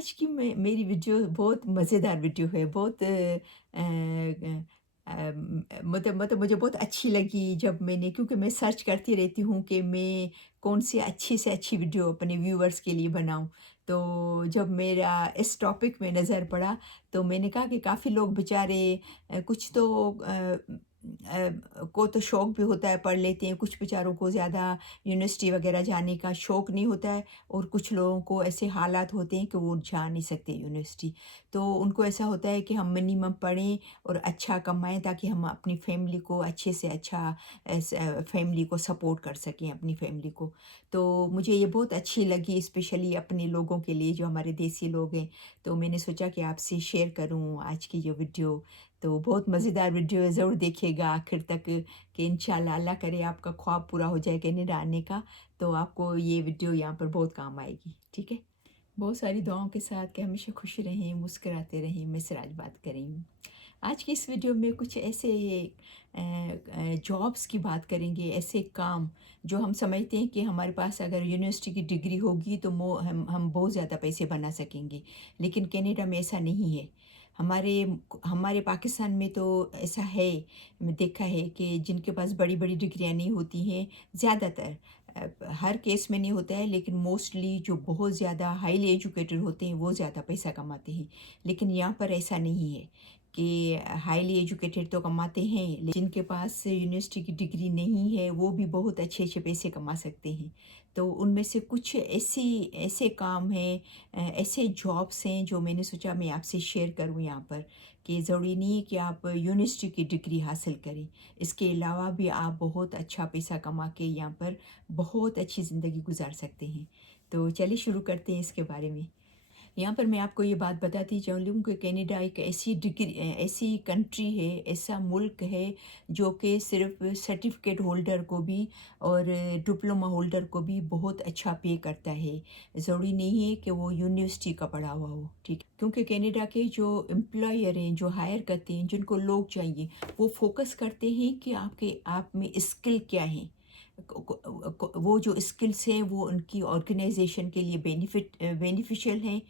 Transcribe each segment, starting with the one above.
आज की मेरी वीडियो बहुत मज़ेदार वीडियो है। बहुत मतलब मुझे बहुत अच्छी लगी जब मैंने, क्योंकि मैं सर्च करती रहती हूँ कि मैं कौन सी अच्छी से अच्छी वीडियो अपने व्यूअर्स के लिए बनाऊँ। तो जब मेरा इस टॉपिक में नज़र पड़ा तो मैंने कहा कि काफ़ी लोग बेचारे कुछ तो को तो शौक भी होता है, पढ़ लेते हैं, कुछ बेचारों को ज़्यादा यूनिवर्सिटी वगैरह जाने का शौक नहीं होता है, और कुछ लोगों को ऐसे हालात होते हैं कि वो जा नहीं सकते यूनिवर्सिटी। तो उनको ऐसा होता है कि हम मिनिमम पढ़ें और अच्छा कमाएँ ताकि हम अपनी फैमिली को अच्छे से अच्छा फैमिली को सपोर्ट कर सकें, अपनी फैमिली को। तो मुझे ये बहुत अच्छी लगी, स्पेशली अपने लोगों के लिए जो हमारे देसी लोग हैं। तो मैंने सोचा कि आपसे शेयर करूँ आज की जो वीडियो। तो बहुत मज़ेदार वीडियो है, ज़रूर देखिएगा आखिर तक, कि इंशाल्लाह अल्लाह करे आपका ख्वाब पूरा हो जाए कनाडा आने का। तो आपको ये वीडियो यहाँ पर बहुत काम आएगी, ठीक है? बहुत सारी दुआओं के साथ कि हमेशा खुश रहें, मुस्कुराते रहें। मैं सिराज बात कर रही हूँ। आज की इस वीडियो में कुछ ऐसे जॉब्स की बात करेंगे, ऐसे काम जो हम समझते हैं कि हमारे पास अगर यूनिवर्सिटी की डिग्री होगी तो हम बहुत ज़्यादा पैसे बना सकेंगे, लेकिन कनाडा में ऐसा नहीं है। हमारे हमारे पाकिस्तान में तो ऐसा है, देखा है कि जिनके पास बड़ी बड़ी डिग्रियां नहीं होती हैं, ज़्यादातर, हर केस में नहीं होता है, लेकिन मोस्टली जो बहुत ज़्यादा हाईली एजुकेटेड होते हैं वो ज़्यादा पैसा कमाते हैं। लेकिन यहाँ पर ऐसा नहीं है कि हाईली एजुकेटेड तो कमाते हैं, लेकिन जिनके पास यूनिवर्सिटी की डिग्री नहीं है वो भी बहुत अच्छे अच्छे पैसे कमा सकते हैं। तो उनमें से कुछ ऐसी ऐसे काम हैं, ऐसे जॉब्स हैं जो मैंने सोचा मैं आपसे शेयर करूं यहाँ पर, कि ज़रूरी नहीं है कि आप यूनिवर्सिटी की डिग्री हासिल करें। इसके अलावा भी आप बहुत अच्छा पैसा कमा के यहाँ पर बहुत अच्छी ज़िंदगी गुजार सकते हैं। तो चलिए शुरू करते हैं इसके बारे में। यहाँ पर मैं आपको ये बात बताती चलूँ कि कनाडा एक ऐसी कंट्री है, ऐसा मुल्क है जो कि सिर्फ सर्टिफिकेट होल्डर को भी और डिप्लोमा होल्डर को भी बहुत अच्छा पे करता है। ज़रूरी नहीं है कि वो यूनिवर्सिटी का पढ़ा हुआ हो, ठीक है? क्योंकि कनाडा के जो एम्प्लॉयर हैं, जो हायर करते हैं, जिनको लोग चाहिए, वो फोकस करते हैं कि आप में स्किल क्या है। वो जो स्किल्स हैं वो उनकी ऑर्गेनाइजेशन के लिए बेनिफिशियल हैं।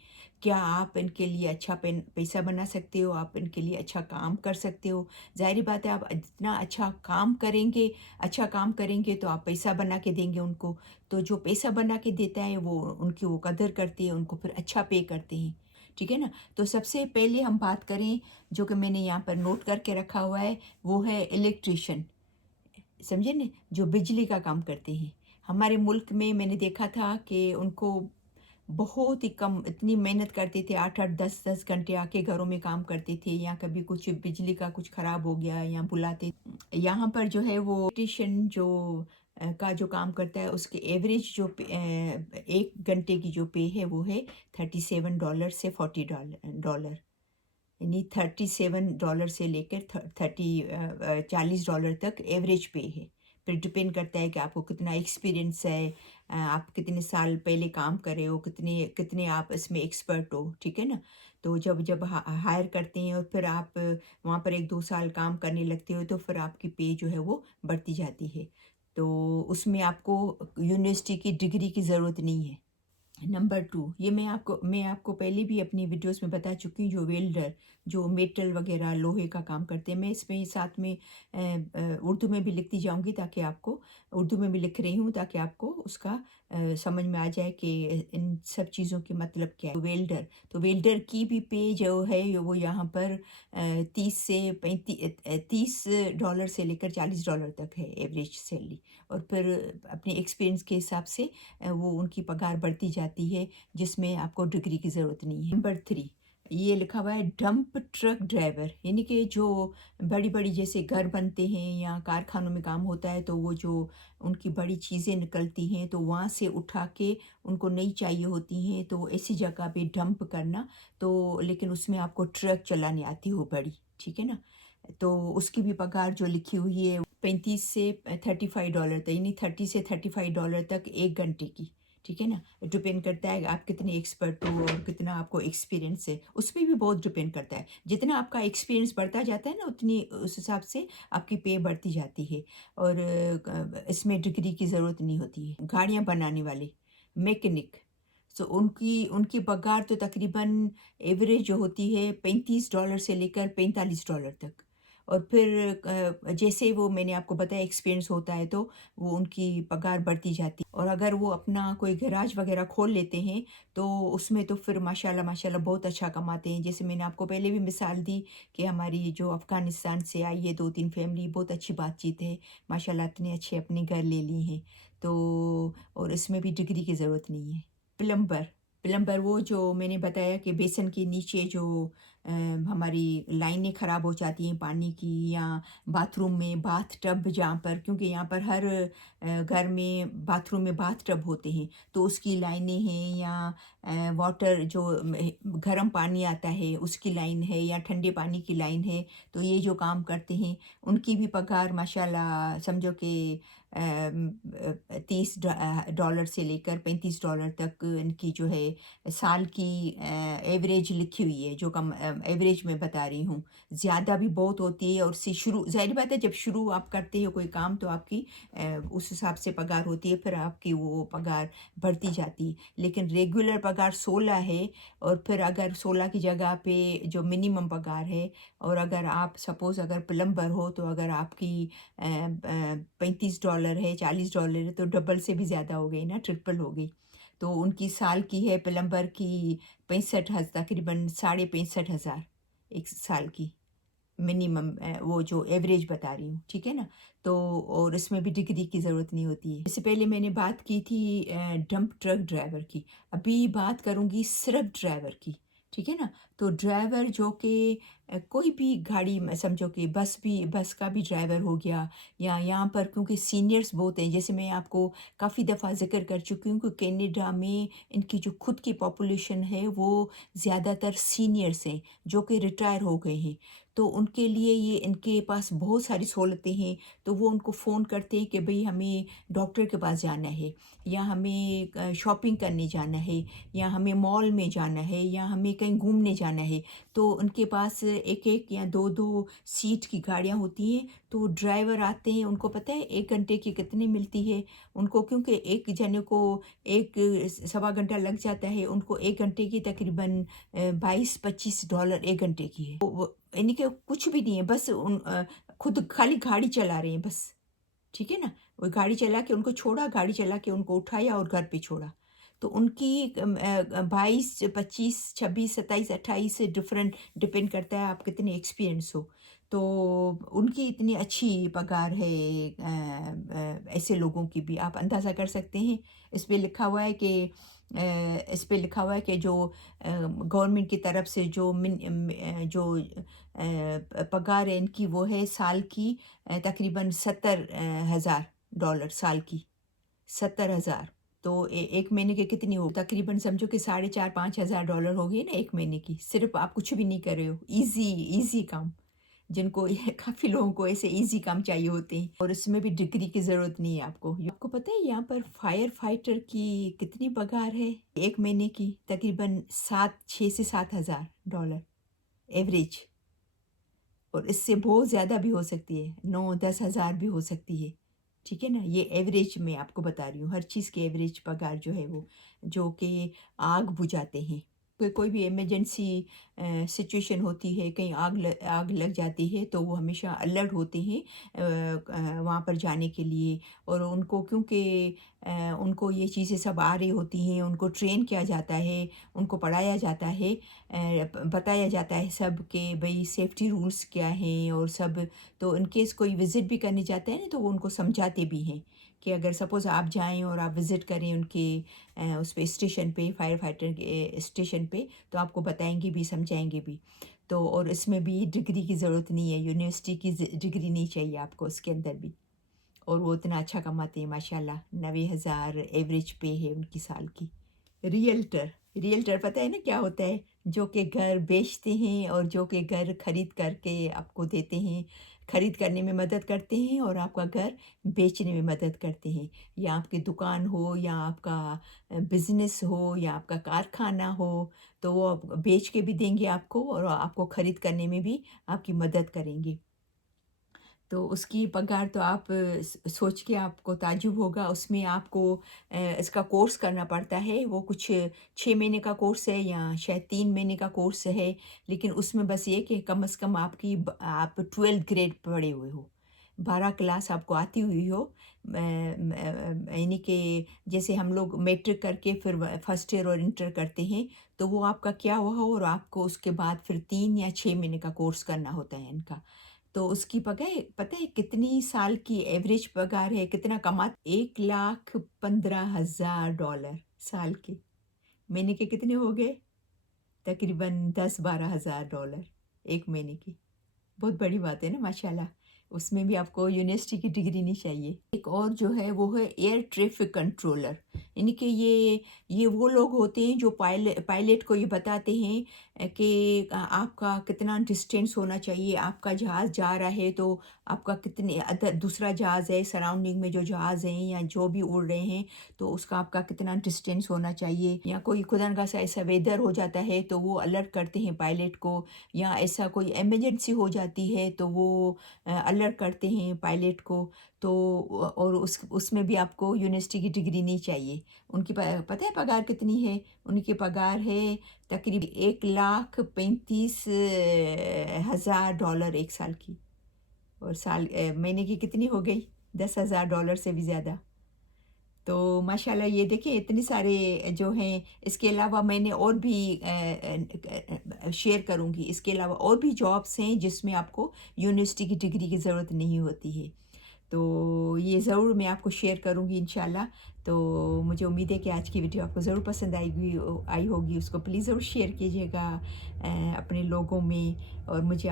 क्या आप इनके लिए अच्छा पैसा बना सकते हो, आप इनके लिए अच्छा काम कर सकते हो। ज़ाहिर बात है, आप जितना अच्छा काम करेंगे तो आप पैसा बना के देंगे उनको। तो जो पैसा बना के देता है वो उनकी वो कदर करते हैं, उनको फिर अच्छा पे करते हैं, ठीक है ना? तो सबसे पहले हम बात करें, जो कि मैंने यहाँ पर नोट करके रखा हुआ है, वो है इलेक्ट्रिशियन। समझे न, जो बिजली का काम करते हैं। हमारे मुल्क में मैंने देखा था कि उनको बहुत ही कम, इतनी मेहनत करते थे, 8-8 10-10 घंटे आके घरों में काम करते थे, या कभी कुछ बिजली का कुछ ख़राब हो गया या बुलाते। यहाँ पर जो है वो इलेक्ट्रीशियन जो का जो काम करता है उसके एवरेज जो 1 घंटे की जो पे है वो है $37 से $40, यानी $37 से लेकर 40 तक एवरेज पे है। फिर डिपेंड करता है कि आपको कितना एक्सपीरियंस है, आप कितने साल पहले काम करे हो, कितने कितने आप इसमें एक्सपर्ट हो, ठीक है ना? तो जब जब हायर करते हैं और फिर आप वहाँ पर 1-2 साल काम करने लगते हो तो फिर आपकी पे जो है वो बढ़ती जाती है। तो उसमें आपको यूनिवर्सिटी की डिग्री की ज़रूरत नहीं है। नंबर 2, ये मैं आपको पहले भी अपनी वीडियोस में बता चुकी हूँ, जो वेल्डर, जो मेटल वगैरह लोहे का काम करते हैं। मैं इसमें साथ में उर्दू में भी लिखती जाऊँगी, ताकि आपको, उर्दू में भी लिख रही हूँ ताकि आपको उसका समझ में आ जाए कि इन सब चीज़ों की मतलब क्या है। वेल्डर, तो वेल्डर की भी पे जो है वो यहाँ पर 30 से लेकर $40 तक है एवरेज सैलरी। और फिर अपने एक्सपीरियंस के हिसाब से वो उनकी पगार बढ़ती जाती है, जिसमें आपको डिग्री की ज़रूरत नहीं है। नंबर 3, ये लिखा हुआ है डंप ट्रक ड्राइवर, यानी कि जो बड़ी-बड़ी जैसे घर बनते हैं या कारखानों में काम होता है, तो वो जो उनकी बड़ी चीज़ें निकलती हैं तो वहाँ से उठा के उनको नहीं चाहिए होती हैं, तो ऐसी जगह पे डंप करना। तो लेकिन उसमें आपको ट्रक चलानी आती हो बड़ी, ठीक है ना? तो उसकी भी पगार जो लिखी हुई है 35 से $35 तक, यानी 30 से $35 तक 1 घंटे की, ठीक है ना? डिपेंड करता है आप कितने एक्सपर्ट हो और कितना आपको एक्सपीरियंस है, उस पे भी बहुत डिपेंड करता है। जितना आपका एक्सपीरियंस बढ़ता जाता है ना, उतनी उस हिसाब से आपकी पे बढ़ती जाती है। और इसमें डिग्री की ज़रूरत नहीं होती है। गाड़ियाँ बनाने वाले, मैकेनिक, तो उनकी पगार तो तकरीबन एवरेज जो होती है $35 से लेकर $45 तक। और फिर जैसे वो मैंने आपको बताया एक्सपीरियंस होता है तो वो उनकी पगार बढ़ती जाती है। और अगर वो अपना कोई गैराज वगैरह खोल लेते हैं तो उसमें तो फिर माशाल्लाह माशाल्लाह बहुत अच्छा कमाते हैं। जैसे मैंने आपको पहले भी मिसाल दी कि हमारी जो अफ़गानिस्तान से आई है 2-3 फैमिली, बहुत अच्छी बातचीत है। माशाल्लाह इतने अच्छे अपने घर ले ली हैं। तो और इसमें भी डिग्री की ज़रूरत नहीं है। प्लम्बर, प्लम्बर वो जो मैंने बताया कि बेसन के नीचे जो हमारी लाइनें ख़राब हो जाती हैं पानी की, या बाथरूम में बाथ टब जहाँ पर, क्योंकि यहाँ पर हर घर में बाथरूम में बाथ टब होते हैं, तो उसकी लाइनें हैं, या वाटर जो गर्म पानी आता है उसकी लाइन है, या ठंडे पानी की लाइन है। तो ये जो काम करते हैं उनकी भी पगार माशाल्लाह समझो कि $30 से लेकर $35 तक इनकी जो है साल की एवरेज लिखी हुई है, जो कम एवरेज मैं बता रही हूँ। ज़्यादा भी बहुत होती है, और उससे शुरू ज़ाहिर बात है जब शुरू आप करते हो कोई काम तो आपकी उस हिसाब से पगार होती है, फिर आपकी वो पगार बढ़ती जाती है। लेकिन रेगुलर पगार 16 है, और फिर अगर 16 की जगह पे जो मिनिमम पगार है, और अगर आप सपोज़ अगर प्लम्बर हो तो अगर आपकी $35 है, $40 है, तो डबल से भी ज़्यादा हो गई ना, ट्रिपल हो गई। तो उनकी साल की है प्लम्बर की 65 तकरीबन 65,500 एक साल की मिनिमम, वो जो एवरेज बता रही हूँ, ठीक है ना? तो और इसमें भी डिग्री की ज़रूरत नहीं होती है। इससे पहले मैंने बात की थी डंप ट्रक ड्राइवर की, अभी बात करूँगी सिर्फ़ ड्राइवर की, ठीक है ना? तो ड्राइवर जो कि कोई भी गाड़ी में समझो कि बस का भी ड्राइवर हो गया, या यहाँ पर क्योंकि सीनियर्स बहुत हैं, जैसे मैं आपको काफ़ी दफ़ा ज़िक्र कर चुकी हूँ कि कनाडा में इनकी जो खुद की पॉपुलेशन है वो ज़्यादातर सीनियर्स हैं, जो कि रिटायर हो गए हैं। तो उनके लिए ये इनके पास बहुत सारी सहूलतें हैं, तो वो उनको फ़ोन करते हैं कि भई हमें डॉक्टर के पास जाना है, या हमें शॉपिंग करने जाना है, या हमें मॉल में जाना है, या हमें कहीं घूमने जाना है। तो उनके पास 1-1 या 2-2 सीट की गाड़ियाँ होती हैं, तो ड्राइवर आते हैं, उनको पता है 1 घंटे की कितनी मिलती है उनको, क्योंकि एक जने को 1 सवा घंटा लग जाता है, उनको 1 घंटे की तकरीबन $22-25 1 घंटे की है। वो यानी कि कुछ भी नहीं है, बस खुद खाली गाड़ी चला रहे हैं बस, ठीक है ना? वो गाड़ी चला के उनको छोड़ा, गाड़ी चला के उनको उठाया और घर पे छोड़ा। तो उनकी 22, 25, 26, 27, 28 डिफ़रेंट डिपेंड करता है आप कितने एक्सपीरियंस हो। तो उनकी इतनी अच्छी पगार है, ऐसे लोगों की भी आप अंदाज़ा कर सकते हैं। इस पे लिखा हुआ है कि इस पे लिखा हुआ है कि जो गवर्नमेंट की तरफ से जो जो पगार है इनकी वो है साल की तकरीबन $70,000 साल की, 70,000। तो 1 महीने की कितनी हो तकरीबन समझो कि 4,500-5,000 हो गई ना 1 महीने की। सिर्फ़ आप कुछ भी नहीं कर रहे हो, ईज़ी काम। जिनको ये काफ़ी लोगों को ऐसे ईज़ी काम चाहिए होते हैं, और इसमें भी डिग्री की ज़रूरत नहीं है आपको। आपको पता है यहाँ पर फायर फाइटर की कितनी पगार है? 1 महीने की तकरीबन 6 से $7,000 एवरेज, और इससे बहुत ज़्यादा भी हो सकती है, 9-10 हज़ार भी हो सकती है, ठीक है ना? ये एवरेज मैं आपको बता रही हूँ, हर चीज़ की एवरेज पगार जो है वो, जो कि आग बुझाते हैं। कोई भी इमरजेंसी सिचुएशन होती है, कहीं आग लग जाती है, तो वो हमेशा अलर्ट होते हैं वहाँ पर जाने के लिए। और उनको क्योंकि उनको ये चीज़ें सब आ रही होती हैं, उनको ट्रेन किया जाता है, उनको पढ़ाया जाता है, बताया जाता है सब कि भई सेफ्टी रूल्स क्या हैं और सब। तो इन केस कोई विज़िट भी करने जाता है ना, तो वो उनको समझाते भी हैं कि अगर सपोज़ आप जाएँ और आप विज़िट करें उनके उस पे स्टेशन पे, फायर फाइटर के स्टेशन पे, तो आपको बताएँगे भी, समझाएँगे भी। तो और इसमें भी डिग्री की ज़रूरत नहीं है, यूनिवर्सिटी की डिग्री नहीं चाहिए आपको उसके अंदर भी। और वो इतना अच्छा कमाते हैं माशाल्लाह, 90,000 एवरेज पे है उनकी साल की। रियल्टर पता है ना क्या होता है? जो कि घर बेचते हैं, और जो कि घर खरीद करके आपको देते हैं, खरीद करने में मदद करते हैं और आपका घर बेचने में मदद करते हैं। या आपकी दुकान हो, या आपका बिज़नेस हो, या आपका कारखाना हो, तो वो बेच के भी देंगे आपको, और आपको खरीद करने में भी आपकी मदद करेंगे। تو اس کی پگار تو آپ سوچ کے آپ کو تعجب ہوگا، اس میں آپ کو اس کا کورس کرنا پڑتا ہے، وہ کچھ 6 مہینے کا کورس ہے یا شاید 3 مہینے کا کورس ہے، لیکن اس میں بس یہ کہ کم از کم آپ 12 گریڈ پڑھے ہوئے ہو، 12 کلاس آپ کو آتی ہوئی ہو، یعنی کہ جیسے ہم لوگ میٹرک کر کے پھر فرسٹ ایئر اور انٹر کرتے ہیں، تو وہ آپ کا کیا ہوا ہو، اور آپ کو اس کے بعد پھر 3 یا 6 مہینے کا کورس کرنا ہوتا ہے ان کا۔ تو اس کی پتہ ہے کتنی سال کی ایوریج پگار ہے، کتنا کماتے؟ $1,15,000 سال کے۔ مہینے کے کتنے ہو گئے؟ تقریباً 10-12 ہزار ڈالر ایک مہینے کی۔ بہت بڑی بات ہے نا ماشاء اللہ۔ اس میں بھی آپ کو یونیورسٹی کی ڈگری نہیں چاہیے۔ ایک اور جو ہے وہ ہے ایئر ٹریفک کنٹرولر، یعنی کہ یہ وہ لوگ ہوتے ہیں جو پائلٹ کو یہ بتاتے ہیں کہ آپ کا کتنا ڈسٹینس ہونا چاہیے، آپ کا جہاز جا رہا ہے تو آپ کا کتنے دوسرا جہاز ہے سراؤنڈنگ میں جو جہاز ہیں یا جو بھی اڑ رہے ہیں، تو اس کا آپ کا کتنا ڈسٹینس ہونا چاہیے، یا کوئی خدا نخواستہ ایسا ویدر ہو جاتا ہے تو وہ الرٹ کرتے ہیں پائلٹ کو، یا ایسا کوئی ایمرجنسی ہو جاتی ہے تو وہ الرٹ کرتے ہیں پائلٹ کو، تو اور اس میں بھی آپ کو یونیورسٹی کی ڈگری نہیں چاہیے۔ ان کی پتہ ہے پگار کتنی ہے؟ ان کی پگار ہے تقریباً $1,35,000 ایک سال کی، اور مہینے کی کتنی ہو گئی؟ $10,000 سے بھی زیادہ۔ تو ماشاءاللہ یہ دیکھیں اتنے سارے جو ہیں، اس کے علاوہ میں نے اور بھی شیئر کروں گی، اس کے علاوہ اور بھی جابس ہیں جس میں آپ کو یونیورسٹی کی ڈگری کی ضرورت نہیں ہوتی ہے، تو یہ ضرور میں آپ کو شیئر کروں گی انشاءاللہ۔ تو مجھے امید ہے کہ آج کی ویڈیو آپ کو ضرور پسند آئی ہوگی، اس کو پلیز ضرور شیئر کیجیے گا اپنے لوگوں میں، اور مجھے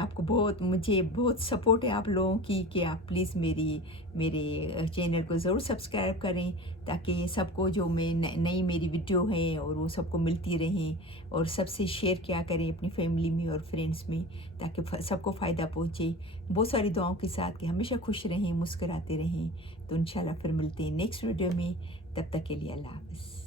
بہت سپورٹ ہے آپ لوگوں کی کہ آپ پلیز میرے چینل کو ضرور سبسکرائب کریں، تاکہ سب کو جو نئی میری ویڈیو ہیں اور وہ سب کو ملتی رہیں، اور سب سے شیئر کیا کریں اپنی فیملی میں اور فرینڈس میں، تاکہ سب کو فائدہ پہنچے۔ بہت ساری دعاؤں کے ساتھ کہ ہمیشہ خوش رہیں، مسکراتے رہیں۔ تو انشاءاللہ پھر ملتے ہیں نیکسٹ ویڈیو میں، تب تک کے لیے اللہ حافظ۔